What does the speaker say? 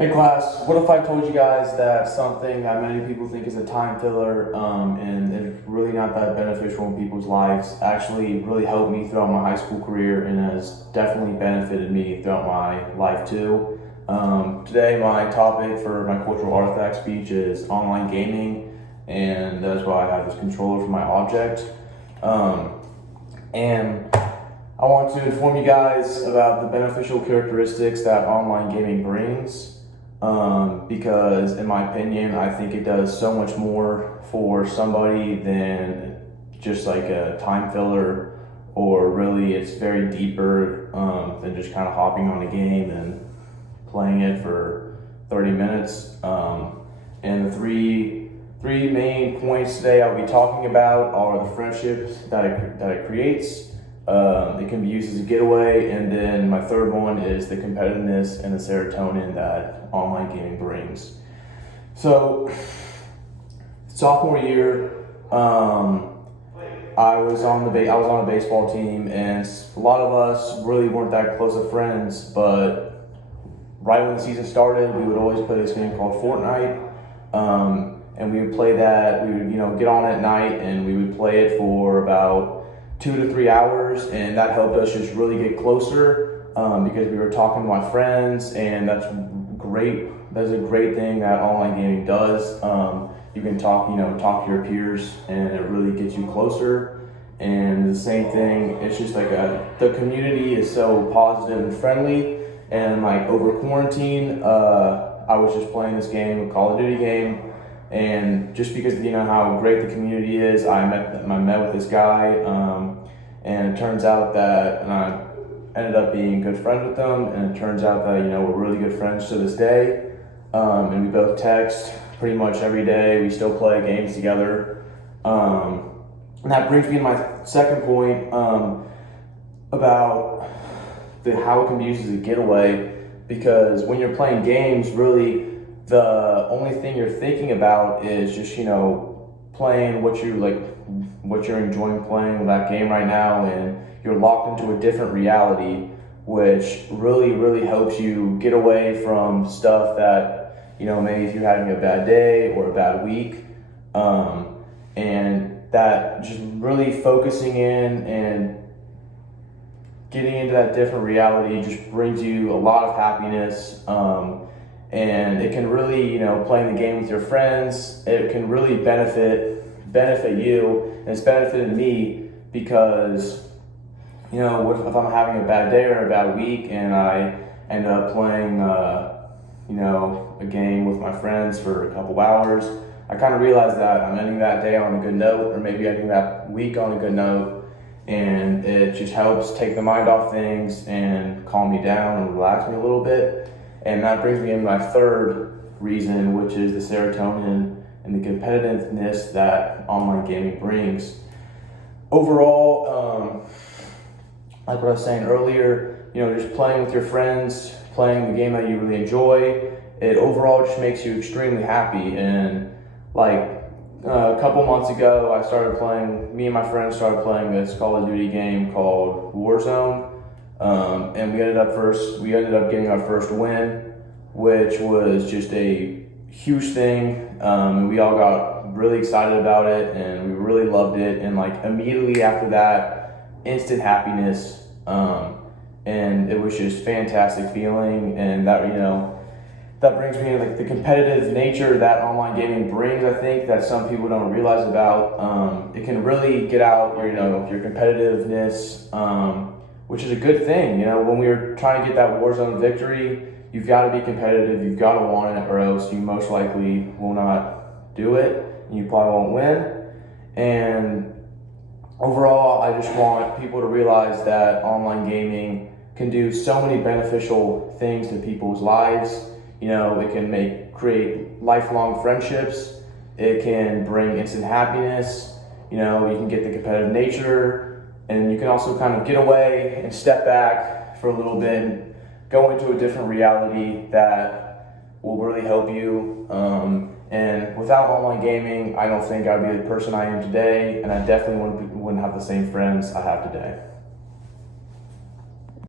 Hey class, what if I told you guys that something that many people think is a time filler and it's really not that beneficial in people's lives actually really helped me throughout my high school career and has definitely benefited me throughout my life too. Today my topic for my cultural artifact speech is online gaming, and that's why I have this controller for my object. And I want to inform you guys about the beneficial characteristics that online gaming brings. Because in my opinion, I think it does so much more for somebody than just like a time filler, or really it's very deeper than just kind of hopping on a game and playing it for 30 minutes. And the three main points today I'll be talking about are the friendships that it creates. It can be used as a getaway, and then my third one is the competitiveness and the serotonin that online gaming brings. So, sophomore year, I was on a baseball team, and a lot of us really weren't that close of friends. But right when the season started, we would always play this game called Fortnite, and we would play that. We would get on at night, and we would play it for about 2 to 3 hours, and that helped us just really get closer because we were talking to my friends, and that's great. That's a great thing that online gaming does. You can talk to your peers, and it really gets you closer. And the same thing, it's just like the community is so positive and friendly. And like over quarantine, I was just playing this game, a Call of Duty game. And just because how great the community is, I met with this guy, and it turns out that I ended up being good friends with them, and it turns out that we're really good friends to this day, and we both text pretty much every day. We still play games together, and that brings me to my second point about how it can be used as a getaway, because when you're playing games, really the only thing you're thinking about is just playing what you're enjoying playing with that game right now, and you're locked into a different reality, which really helps you get away from stuff that maybe if you're having a bad day or a bad week, and that just really focusing in and getting into that different reality just brings you a lot of happiness. And it can really, playing the game with your friends, it can really benefit you, and it's benefited me because, if I'm having a bad day or a bad week and I end up playing, a game with my friends for a couple hours, I kind of realize that I'm ending that day on a good note, or maybe ending that week on a good note, and it just helps take the mind off things and calm me down and relax me a little bit. And that brings me into my third reason, which is the serotonin and the competitiveness that online gaming brings. Overall, like what I was saying earlier, just playing with your friends, playing the game that you really enjoy, it overall just makes you extremely happy. And like a couple months ago, me and my friends started playing this Call of Duty game called Warzone. And we ended up getting our first win, which was just a huge thing. And we all got really excited about it, and we really loved it. And like immediately after that, instant happiness. And it was just fantastic feeling. And that brings me to like the competitive nature that online gaming brings. I think that some people don't realize about. It can really get out your competitiveness, which is a good thing. When we were trying to get that Warzone victory, you've got to be competitive, you've got to want it, or else you most likely will not do it, and you probably won't win. And overall, I just want people to realize that online gaming can do so many beneficial things to people's lives. It can create lifelong friendships, it can bring instant happiness, you can get the competitive nature, and you can also kind of get away and step back for a little bit and go into a different reality that will really help you. And without online gaming, I don't think I'd be the person I am today, and I definitely wouldn't have the same friends I have today.